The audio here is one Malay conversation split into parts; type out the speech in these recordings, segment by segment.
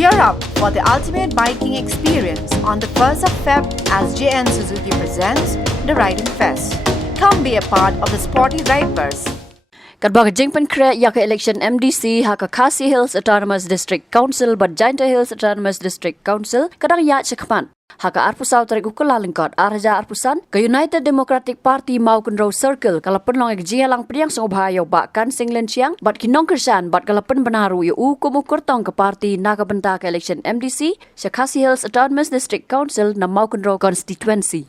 Gear up for the ultimate biking experience on the 1st of Feb as JN Suzuki presents the Riding Fest. Come be a part of the sporty rideverse. Kadbag jingpan kre yaka election MDC haka Khasi Hills Autonomous District Council but Jainta Hills Autonomous District Council kadang ya chakman. Haka arpusaw tarik ukulalingkot arja arpusan ke United Democratic Party mau kunro circle kalapan long ekjia lang priang songobhayo bakkan singlen siang bat kinong kersan bat kalapan benaru yu kumukur tong ke party nakabenta ke election MDC sa Khasi Hills Autonomous District Council na mau kunro constituency.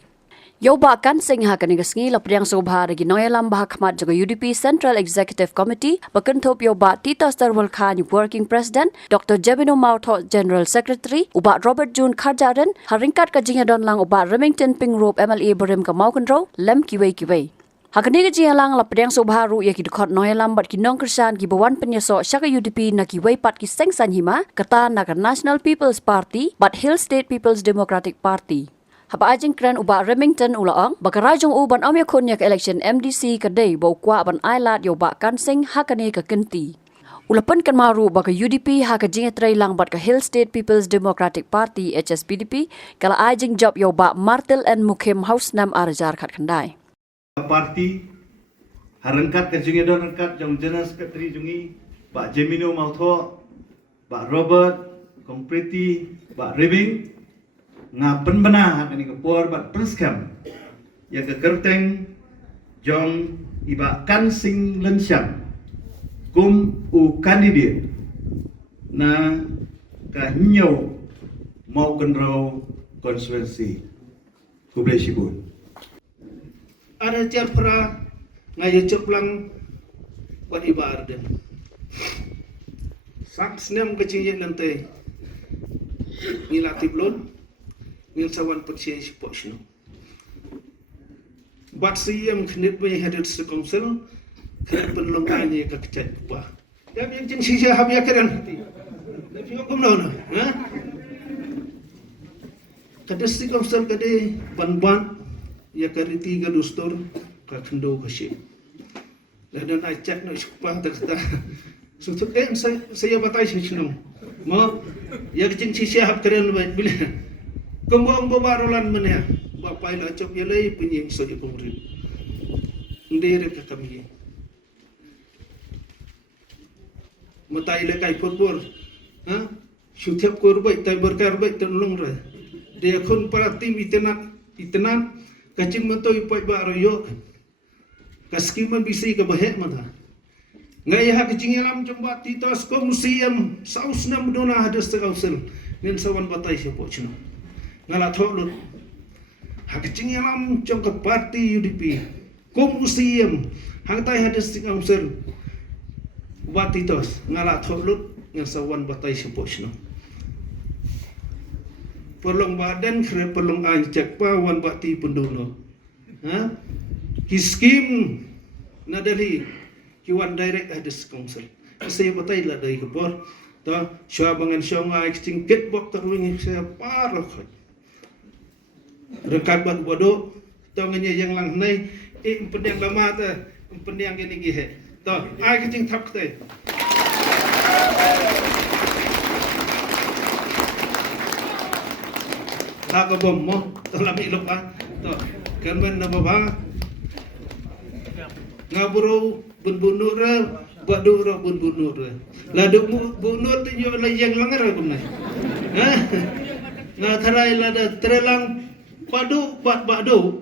Yo bakkan sing haka nigasngi lapriang songobha regi noyalam bahakmat jaga UDP Central Executive Committee bakentop yo ba Tita Starwal Khan Working President Dr. Jebino Mautho General Secretary ubat Robert June Kharjaden haringkat kajinya don lang ubat Remington Pingrop MLA Berim ka Maukenro lem kiwei. Hakani kajinya lang lapriang songobha ru ya kidukot noyalam bat kinong kersan gibawan penyeso syaka UDP na kiwei pat ki sengsan hima kata na National People's Party but Hill State People's Democratic Party. Hapa ajing kren uba Remington ulaang bakarajong uban amya kunya ke election MDC kadai bau kwa ban ailat yo ba kansing hakane ka kenti. Ulapan kan maru baka UDP haka jinga tray lang bat ka Hill State People's Democratic Party HSPDP kala ajing job yo ba Martel and Mukim House nam arjar kat kandai. Parti harangkat ka jinga don angkat jong General Secretary jungi ba Jemino Mautho ba Robert Kompreti ba Ribing nga penbena kani kepor bat perskam yang kegerteng jong iba kan sing lensyam kum u kandidat na kahnyo mau kenro konstituensi kublai sibun ada japra ngayo ceplang wat iba arden saks nem kecil nanti ngilatib lon ngil sawan percaya support sino bat siyam knit bay headed to council kret penlong kanye ka kecet ba ya yang jing sisa hab ya keren tapi ngom no ha kada si council kade ban ya kariti ga dustor ka khndo khashi dan ai chat no supah takta sutut saya batai sino mo ya jing sisa hab keren bila Kembang babarolan mana? Bapak ila cop yalai penyim saja kumrin. Ndere ka kami. Matai le kai potbor. Ha? Syutiap korbai tai berkar bai tenlong ra. Dia kon para tim itenan kacing mentoi pai ba royo. Kaskiman bisi ka bahet mata. Ngai ha kacing alam jembat titas ko museum saus na mudona hadas terkausel. Nen sawan batai siapa cina. Ngala tholut hakicing alam trong ka party UDP kom museum hangtai hadas sing ausel watitos ngala tholut ngan sawan batai sepochno perlong badan kre perlong ajak pa wan bati pendono ha hiskim nadali kiwan direct hadas council saya batai la dai kepor to sya bangan syonga exchange get bok terwing saya parok rekat buat bodoh tongnya yang lang nai pendiang lama tu pendiang gini gihe to ai kecing thap te tak bom mo to lami lupa to kan ben na baba ngaburu bunbunur badu ro bunbunur laduk bunur tu yo la yang langar ko nai ha nga tharai lada trelang Badu bat badu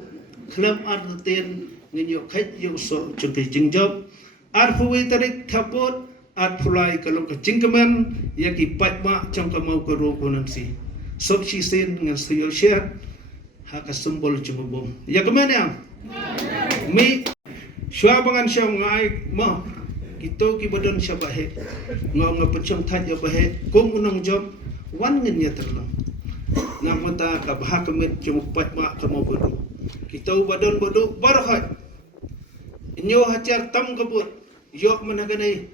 kelam arten nginyo kait yo so chungki jingjob arfuwi tarik thapot arfulai kalau ke jingkeman yaki patma trong ka mau ka ro konansi sok chi sen ngan sayo share haka simbol jumubom ya kemana mi shwa bangan syam ngai mo kito ki badan syabahe ngau pencong thaj ya bahe kum unang job wan ngin ya terlang namata ka bahakamit jumupat ma kamo bodo kita badon bodo barhat inyo hajar tam kabut yok managanay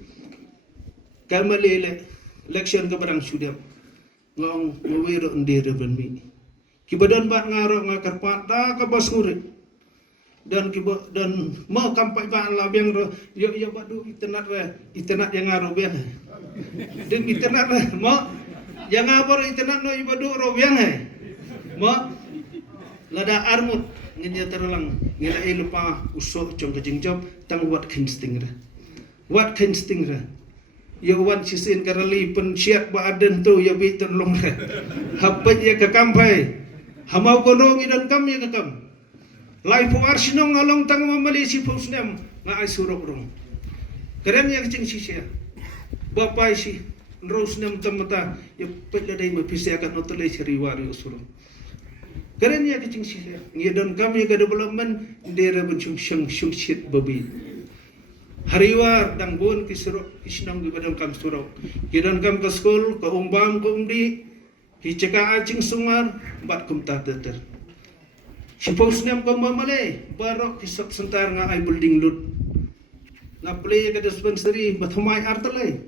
kamalele election ka barang sudam ngong mawiro ndere banmi kibadon bat ngaro ngakarpat da ka basngurit dan mau kampai ba la biang ro yo badu internet yang ngaro biang den internet mau Yang abor itanak no ibadu robyang hai. Mo lada armut ngenya terlang ngila lupa usok jong kejingjob tang wat kinsting ra. Wat kinsting ra. Ya wan sisin karali pen siat ba aden tu ya bi terlong ra. Hapat ya ke kampai. Hamau kono ngidan kam ya ke kam. Lai fu arsinong ngalong tang mamali si pusnem nga ay surok rong. Keren ya kecing sisia. Bapai si Rose nam tamata ya pagladay mapisi akan notalay si riwari usuro. Karen ya kecing sila. Ngidon kami ke development dera bencung syung shit babi. Hariwar dang bon kisro kisnang di badang kam surau. Ngidon kam ke school ke umbam ke umdi hiceka acing sungar bat kum tater. Sipos nam kam mamale barok kisok sentar nga ay building lut. Ngaplay ke dispensary bathumay artalay.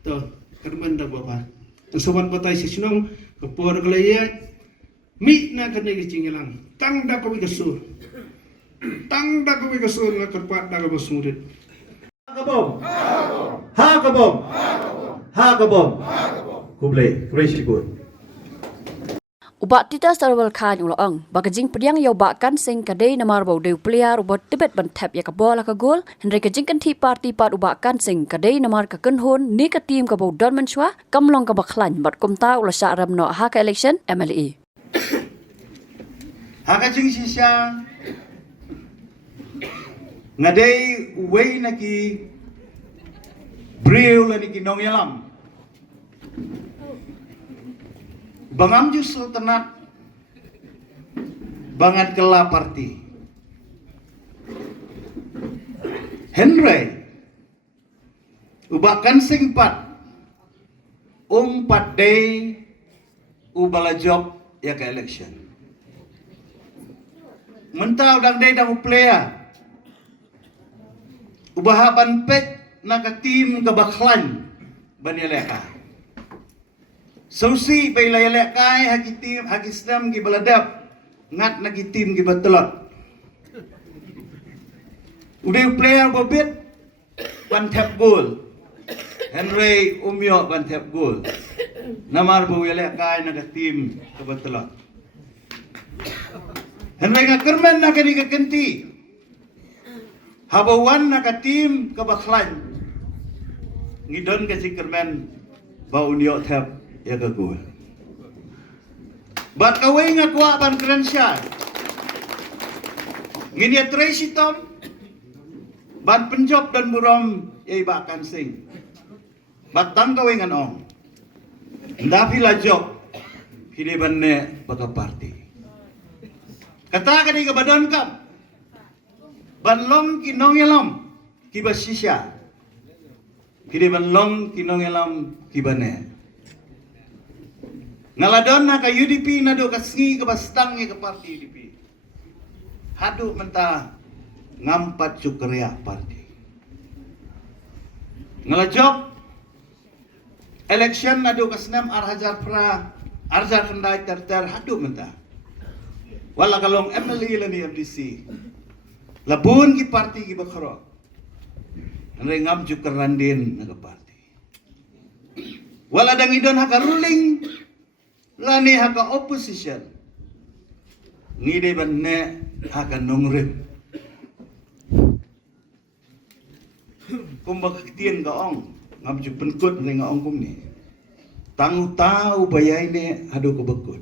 To, kerman dah bapa. Sobat batai sisinong kepor kelaya. Mi na kena kecinggilang. Tang dah kau ikasur. Tang dah kau ikasur nak kerpat dah kau murid. Hakabom. Hakabom. Hakabom. Kublai, syukur. Ubat tita sarwal khan ulang bagajing pediang yau bakkan sing kadai namar bau deu player ubat tibet bantap ya ka bola ka gol henry kajing kan ti party pat ubakkan sing kadai namar ka kenhon ni ka team ka bau don manchwa kamlong ka baklan bat kumta ula syaram no ha ka election MLE Hakajing sisya ngadai uwei naki breu lani kinong yalam. Bangam ju sultanat bangat kela parti. Henry ubakan sing pat pat day ubala job ya ke election. Mentau dang day dang player. Ubahaban pet naka team ke baklan banyaleka. Sausi bay layalek kay hakitim hakistam gi baladap ngat nagitim gi batelot. Udah player bobit one tap goal. Henry umyo one tap goal. Namar bo yalek kay nagatim ke batelot. Henry ngakermen nakani kekenti. Habawan nakatim ke baklan. Ngidon kasi kermen bau unyo tap ya gagul. Bat kawai ngakwa ban kerensya. Ngini Tracy Tom ban penjob dan burom ya ibakan sing. Bat tang kawai nganong. Ndapi la job. Hide banne baka party. Kata kani ke badan kam. Ban long kinong yalam kiba sisya. Hide ban long kinong yalam kibane. Ngaladon na ka UDP na do kasngi ka bastang ka parti UDP. Hadu menta ngampat cukria parti. Ngalajob election na do kasnam arhajar pra arjar kendai terter hadu menta. Wala kalong MLE lani MDC. Labun ki parti ki bakro. Andre ngam cukerandin na ka parti. Wala dangidon haka ruling lani haka opposition ngide banne haka nongrip kumbak kitien ka ong ngam ju penkut ni nga ong kum ni tangu tau bayai ne hadu ko bekut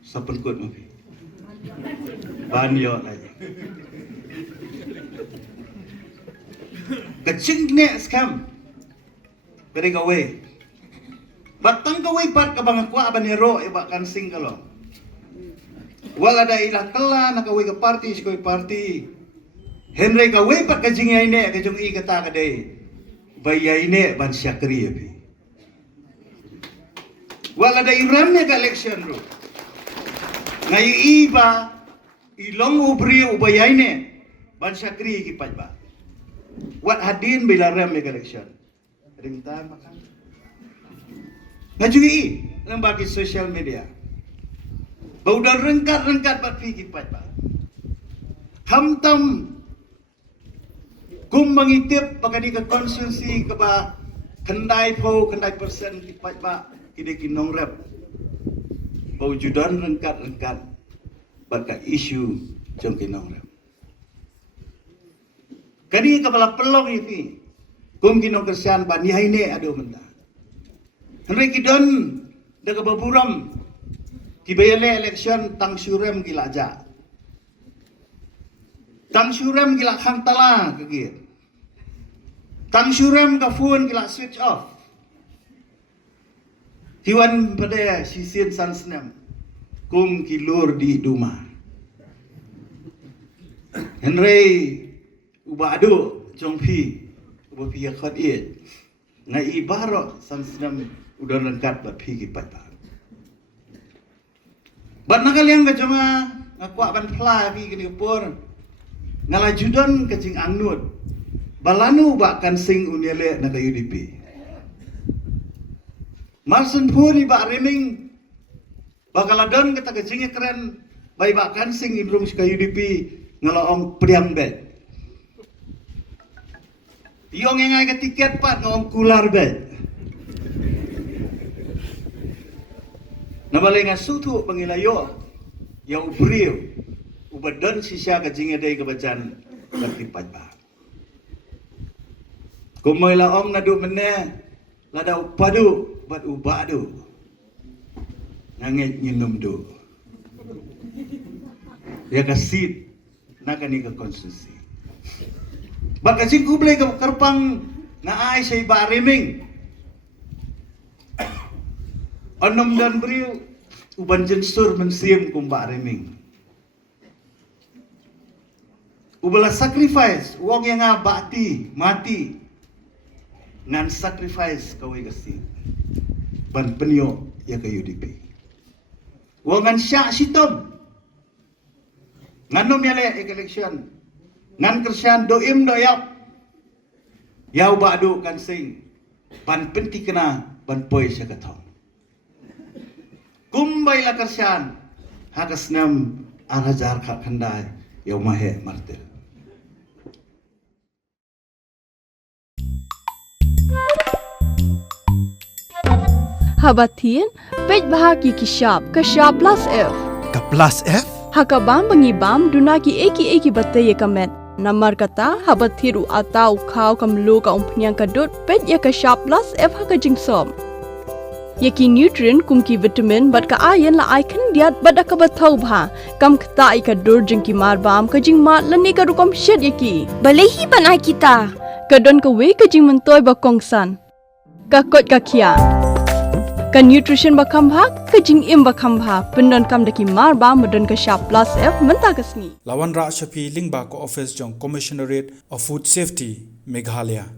sa penkut mafi banyo lagi kecing ne scam kare gawe batang kawai pat ka bang kwa banero iba kan sing kalo. Wala da ilah kala na kawai ka party si kawai party. Henry kawai pat ka jingay ne ka jung i kata ka day. Bayay ne ban syakri abi. Wala da iram ne ka election ro. Ngayon iba ilong ubri ubayay ne ban syakri ki pat ba. Wat hadin bila ram ne ka election. Ringtan makan. Ngajui ng bagi social media. Baudan rengkat bat fikir pat ba. Hamtam kum mangitip pagadi ka konsensi ka ba kendai pau kendai persen kipat ba kide kinong rep pewujudan rengkat baka isu jong kinong rep kadi kepala pelong ini kum kinong kersian ban yaine ado menda henry kidon daga baburam kibayale election tang surem gilaja tang surem gila khang tala kagir tang surem ka phone gila switch off kiwan pada sisin sansnem kum kilur di duma henry ubadu jongpi ubapi khot it ngai ibaro sansnem udah lengkap bapi kipat ban nakaliang ka jonga ngakwa ban pla pi kini pur ngala judon kecing angnut balanu bakkan sing uniale na ka UDP marsen puri ba reming bakaladon kata kecing keren bai bakkan sing indrum ka UDP ngalaong priang bet yong ngai ka tiket pat ngong kular bet nabalay nga sutu pangilayo ya ubriyo ubadon sisya kajing aday kabajan berkipat ba kumay laong nadu mene ladaw padu bat ubadu ngangit nginum do ya kasit nakani ka konstitusi baka si kublay ka karpang na ay say bariming anom dan beriu uban jensur mensiam kumba reming ubala sacrifice wong yang abati mati ngan sacrifice kawai kasi ban penyo ya ka UDP wong ngan syak sitom nganom yale election ngan kersian doim doyap yau badu kan sing ban penti kena ban poi sya katong kumbay la kersian hakas nam arajar kak kandai yau mahe martel Habatin, pej bahagi kishap, kashap plus F. Ka plus F? Hakabam bangibam dunaki eki batay kamet. Namar kata habathiru atau kau kamlu ka umpnyang kadut pej ya kashap plus F hakajing som. Yaki nutrient kumki vitamin bat ka ayan la icon diat bada ka bathau bha kam kta ika dur jingki marbam kajing mat lani ka rukom shed yaki balehi banai kita kadon ka we kajing mentoy ba kongsan ka kot ka kia ka nutrition ba khambha kajing im ba khambha pendon kam daki marba modon ka sharp plus F menta kasni Lawan Ra Shafi Lingba ko office jong Commissionerate of Food Safety Meghalaya